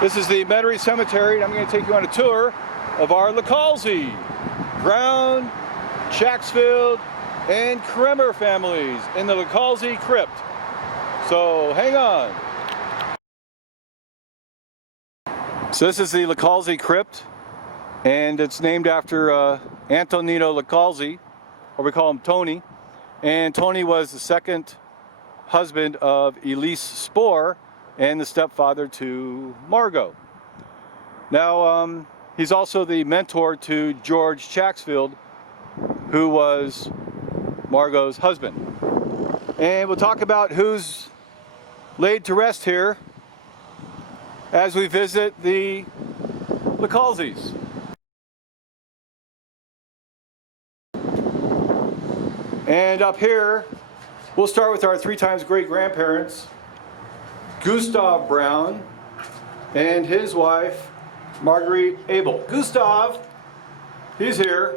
This is the Metairie Cemetery, and I'm going to take you on a tour of our Licalzi, Braun, Chacksfield, and Kremer families in the Licalzi Crypt. So hang on. So this is the Licalzi Crypt, and it's named after Antonino Licalzi, or we call him Tony. And Tony was the second husband of Elise Spoor and the stepfather to Margot. Now, he's also the mentor to George Chacksfield, who was Margot's husband. And we'll talk about who's laid to rest here as we visit the Licalzis. And up here, we'll start with our 3 times great-grandparents, Gustav Braun and his wife, Marguerite Abel. Gustav, he's here,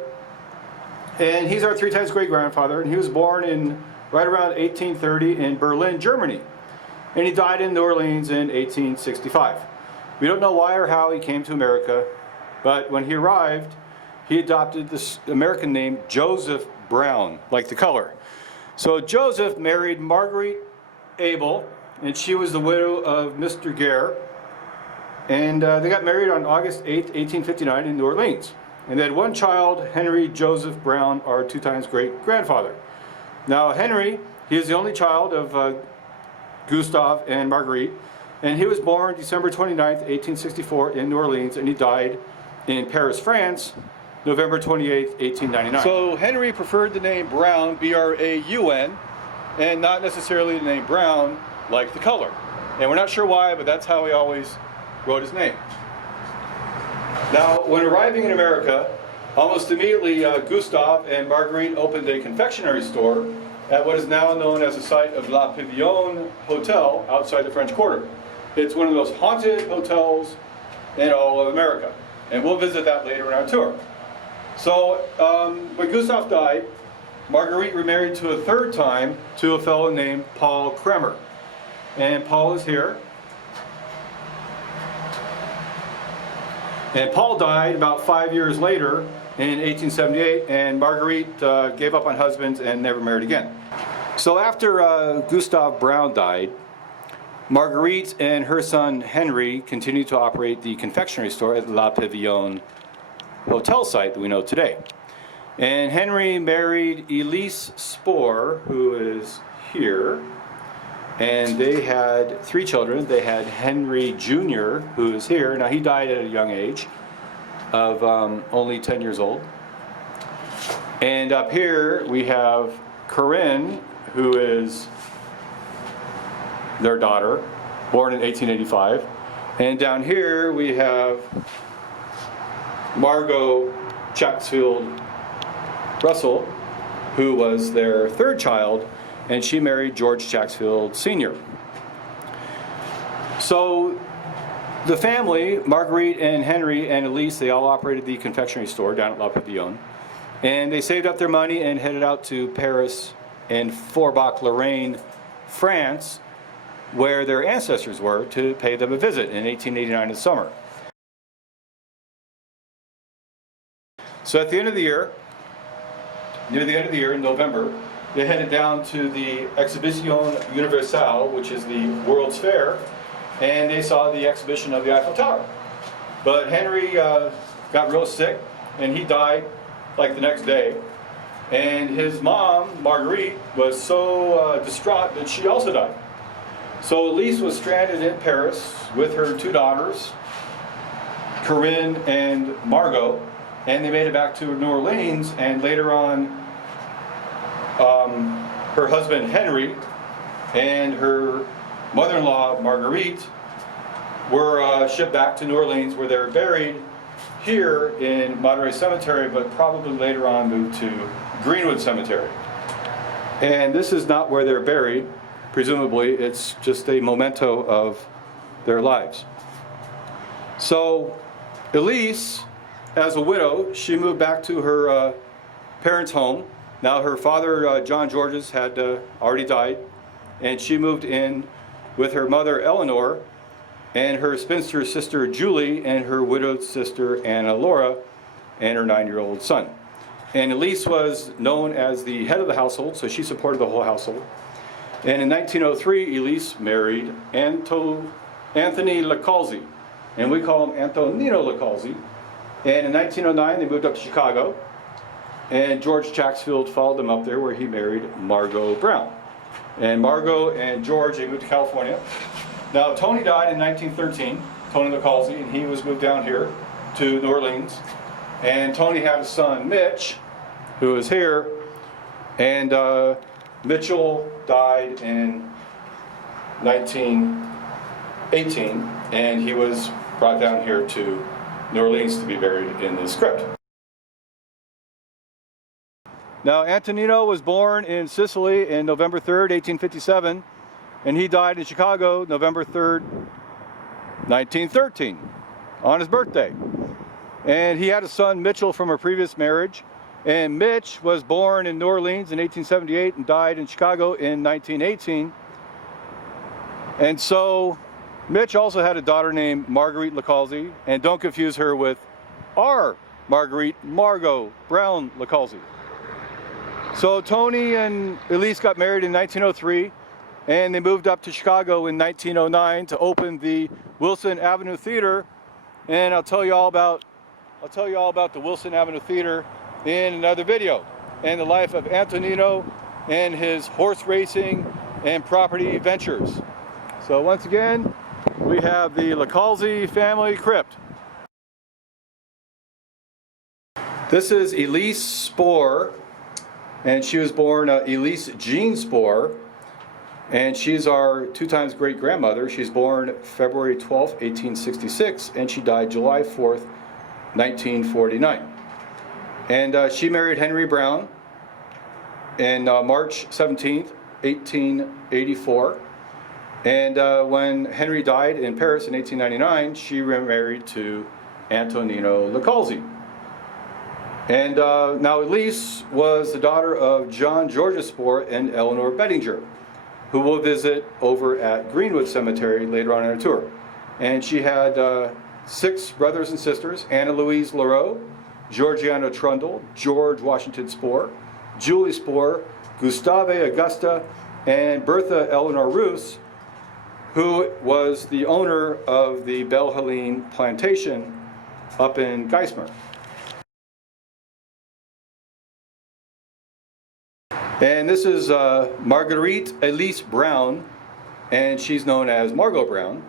and he's our 3 times great-grandfather, and he was born in right around 1830 in Berlin, Germany, and he died in New Orleans in 1865. We don't know why or how he came to America, but when he arrived, he adopted this American name Joseph Brown, like the color. So Joseph married Marguerite Abel, and she was the widow of Mr. Gare, and they got married on August 8, 1859 in New Orleans. And they had 1 child, Henry Joseph Brown, our 2 times great-grandfather. Now Henry, he is the only child of Gustav and Marguerite, and he was born December 29, 1864 in New Orleans, and he died in Paris, France, November 28, 1899. So Henry preferred the name Braun, B-R-A-U-N, and not necessarily the name Brown, like the color. And we're not sure why, but that's how he always wrote his name. Now, when arriving in America, almost immediately Gustav and Marguerite opened a confectionery store at what is now known as the site of La Pavillon Hotel outside the French Quarter. It's one of the most haunted hotels in all of America, and we'll visit that later in our tour. So when Gustav died, Marguerite remarried to a 3rd time to a fellow named Paul Kremer. And Paul is here. And Paul died about 5 years later in 1878, and Marguerite gave up on husbands and never married again. So after Gustav Braun died, Marguerite and her son Henry continued to operate the confectionery store at La Pavillon Hotel site that we know today. And Henry married Elise Spoor, who is here, and they had 3 children. They had Henry Jr., who is here. Now he died at a young age of only 10 years old. And up here we have Corinne, who is their daughter, born in 1885. And down here we have Margot Chacksfield Russell, who was their 3rd child, and she married George Chacksfield Sr. So the family, Marguerite and Henry and Elise, they all operated the confectionery store down at La Pavillon, and they saved up their money and headed out to Paris and Forbach, Lorraine, France, where their ancestors were, to pay them a visit in 1889 in the summer. So at the end of the year, near the end of the year in November, they headed down to the Exhibition Universelle, which is the World's Fair, and they saw the exhibition of the Eiffel Tower. But Henry got real sick, and he died like the next day. And his mom, Marguerite, was so distraught that she also died. So Elise was stranded in Paris with her 2 daughters, Corinne and Margot, and they made it back to New Orleans, and later on her husband Henry and her mother-in-law Marguerite were shipped back to New Orleans, where they were buried here in Metairie Cemetery, but probably later on moved to Greenwood Cemetery. And this is not where they're buried, presumably. It's just a memento of their lives. So Elise, as a widow, she moved back to her parents' home. Now her father, John Georges, had already died, and she moved in with her mother, Eleanor, and her spinster sister Julie, and her widowed sister Anna Laura, and her 9-year-old son. And Elise was known as the head of the household, so she supported the whole household. And in 1903, Elise married Anthony Licalzi, and we call him Antonino Licalzi. And in 1909, they moved up to Chicago, and George Chacksfield followed them up there, where he married Margot Brown. And Margot and George, they moved to California. Now, Tony died in 1913, Tony Licalzi, and he was moved down here to New Orleans. And Tony had a son, Mitch, who is here, and Mitchell died in 1918, and he was brought down here to New Orleans to be buried in this crypt. Now, Antonino was born in Sicily in November 3rd, 1857, and he died in Chicago November 3rd, 1913, on his birthday. And he had a son, Mitchell, from a previous marriage. And Mitch was born in New Orleans in 1878 and died in Chicago in 1918. And so Mitch also had a daughter named Marguerite Licalzi, and don't confuse her with our Marguerite, Margot Brown Licalzi. So Tony and Elise got married in 1903, and they moved up to Chicago in 1909 to open the Wilson Avenue Theater. And I'll tell you all about the Wilson Avenue Theater in another video, and the life of Antonino and his horse racing and property ventures. So once again, we have the Licalzi family crypt. This is Elise Spoor, and she was born Elise Jean Spoor, and she's our 2 times great grandmother. She's born February 12th, 1866, and she died July 4th, 1949. And she married Henry Braun in March 17th, 1884. And when Henry died in Paris in 1899, she remarried to Antonino Licalzi. And now Elise was the daughter of John George Spor and Eleanor Bettinger, who we'll visit over at Greenwood Cemetery later on in our tour. And she had 6 brothers and sisters: Anna Louise Leroux, Georgiana Trundle, George Washington Spoor, Julie Spoor, Gustave Augusta, and Bertha Eleanor Roos, who was the owner of the Belle Helene plantation up in Geismar. And this is Marguerite Elise Brown, and she's known as Margot Brown.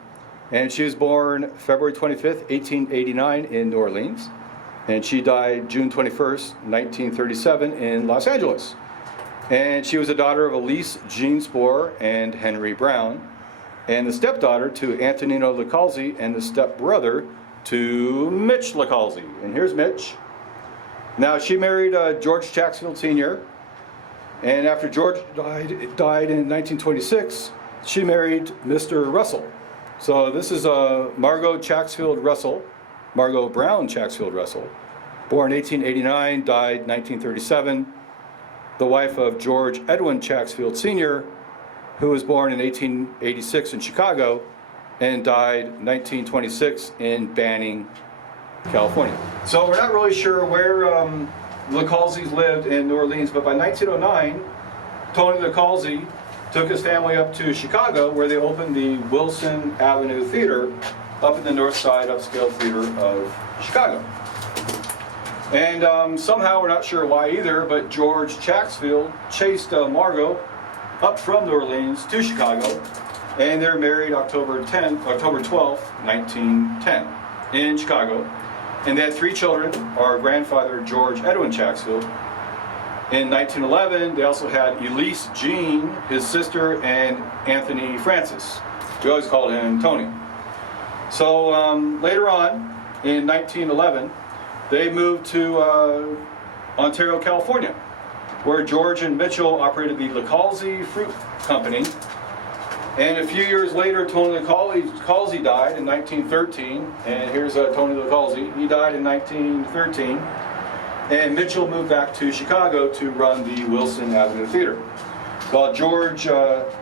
And she was born February 25th, 1889 in New Orleans. And she died June 21st, 1937 in Los Angeles. And she was a daughter of Elise Jean Spoor and Henry Brown, and the stepdaughter to Antonino Licalzi, and the stepbrother to Mitch Licalzi. And here's Mitch. Now, she married George Chacksfield Sr., and after George died in 1926, she married Mr. Russell. So this is Margot Chacksfield Russell, Margot Brown Chacksfield Russell, born 1889, died 1937, the wife of George Edwin Chacksfield Sr., who was born in 1886 in Chicago and died 1926 in Banning, California. So we're not really sure where Licalzis lived in New Orleans, but by 1909, Tony Licalzi took his family up to Chicago, where they opened the Wilson Avenue Theater up in the north side upscale theater of Chicago. And somehow, we're not sure why either, but George Chacksfield chased Margot up from New Orleans to Chicago, and they're married October 12th, 1910 in Chicago. And they had 3 children. Our grandfather, George Edwin Chacksfield. In 1911, they also had Elise Jean, his sister, and Anthony Francis. We always called him Tony. So later on, in 1911, they moved to Ontario, California, where George and Mitchell operated the Licalzi Fruit Company. And a few years later, Tony Licalzi died in 1913. And here's Tony Licalzi. He died in 1913. And Mitchell moved back to Chicago to run the Wilson Avenue Theater, while George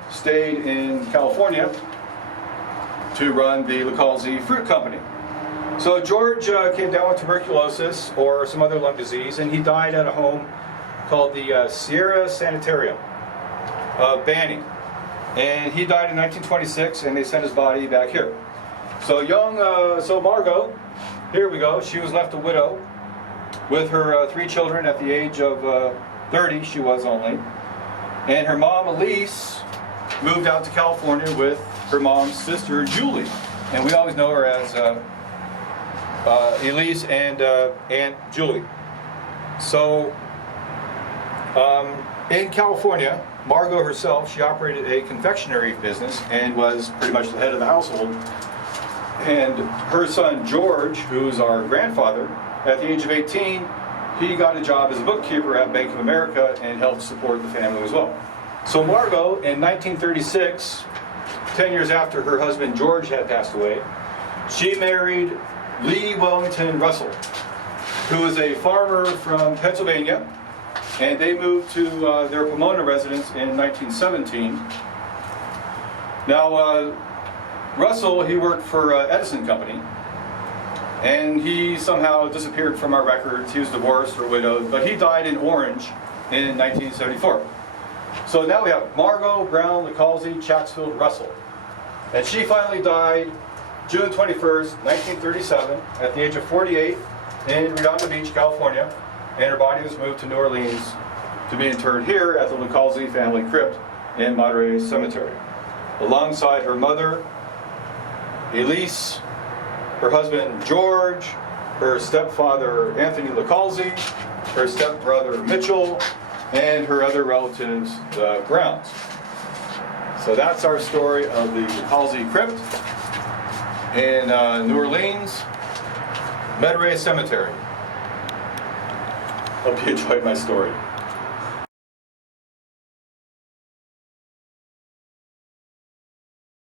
stayed in California to run the Licalzi Fruit Company. So George came down with tuberculosis or some other lung disease, and he died at a home called the Sierra Sanitarium of Banning. And he died in 1926, and they sent his body back here. So Margot, here we go, she was left a widow with her 3 children at the age of 30, she was only. And her mom, Elise, moved out to California with her mom's sister, Julie. And we always know her as Elise and Aunt Julie. So, in California, Margot herself, she operated a confectionery business and was pretty much the head of the household. And her son, George, who's our grandfather, at the age of 18, he got a job as a bookkeeper at Bank of America and helped support the family as well. So Margot, in 1936, 10 years after her husband George had passed away, she married Lee Wellington Russell, who was a farmer from Pennsylvania, and they moved to their Pomona residence in 1917. Now, Russell, he worked for Edison Company, and he somehow disappeared from our records. He was divorced or widowed, but he died in Orange in 1974. So now we have Margot Brown Licalzi Chacksfield Russell. And she finally died June 21st, 1937, at the age of 48 in Redondo Beach, California. And her body was moved to New Orleans to be interred here at the Licalzi family crypt in Metairie Cemetery, alongside her mother, Elise, her husband George, her stepfather Anthony Licalzi, her stepbrother Mitchell, and her other relatives, the Browns. So that's our story of the Licalzi Crypt in New Orleans, Metairie Cemetery. Hope you enjoyed my story.